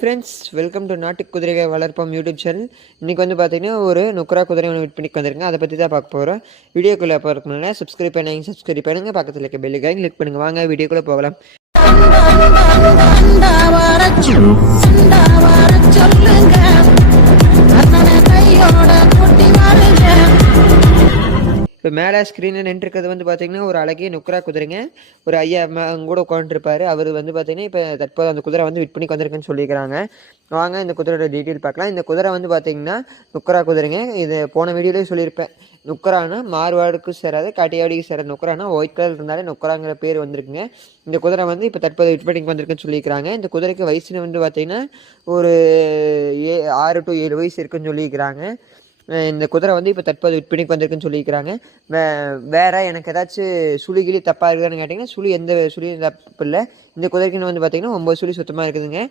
Friends welcome to நாட்டு குதிரையை வளர்ப்போம் யூடியூப் சேனல் இன்றைக்கி வந்து பார்த்தீங்கன்னா ஒரு நுக்கரா குதிரை ஒன்று விட் பண்ணி வந்திருக்கேன். அதை பற்றி தான் பார்க்க போகிறோம் வீடியோக்குள்ளே போகிறதுக்கு சப்ஸ்கிரைப் பண்ணுங்க சப்ஸ்கிரைப் பண்ணுங்கள் பக்கத்தில் இருக்க பெல்லுக்காக கிளிக் பண்ணுங்கள் வாங்க வீடியோக்குள்ளே போகலாம். இப்போ மேலே ஸ்க்ரீனில் நின்றுருக்கிறது வந்து பார்த்தீங்கன்னா ஒரு அழகிய நுக்கரா குதிரைங்க. ஒரு ஐயா கூட உட்காந்துருப்பாரு அவர் வந்து பார்த்தீங்கன்னா இப்போ தற்போது அந்த குதிரை வந்து விற்பனைக்கு வந்திருக்குன்னு சொல்லியிருக்கிறாங்க. வாங்க இந்த குதிரையோட டீட்டெயில் பார்க்கலாம். இந்த குதிரை வந்து பார்த்தீங்கன்னா நுக்கரா குதிரைங்க. இது போன வீடியோலேயே சொல்லியிருப்பேன். நுக்கரானா மார்வாடுக்கும் சேராது காட்டியாவடிக்கு சேராது. நுக்கரானா ஒயிட் கலர் இருந்தாலே நுக்கராங்கிற பேர் வந்திருக்குங்க. இந்த குதிரை வந்து இப்போ தற்போது விற்பனைக்கு வந்திருக்குன்னு சொல்லியிருக்கிறாங்க. இந்த குதிரைக்கு வயசுன்னு வந்து பார்த்தீங்கன்னா ஒரு ஏ ஆறு டு ஏழு வயசு இருக்குன்னு சொல்லியிருக்கிறாங்க. இந்த குதிரை வந்து இப்போ தற்போது விற்பனைக்கு வந்திருக்குன்னு சொல்லியிருக்கிறாங்க. வே வேற எனக்கு ஏதாச்சும் சுழி கிளி தப்பாக இருக்குதான்னு கேட்டிங்கன்னா சுழி எந்த சுழியும் தப்பு இல்லை. இந்த குதிரைக்குன்னு வந்து பார்த்தீங்கன்னா ஒம்பது சுழி சுத்தமாக இருக்குதுங்க.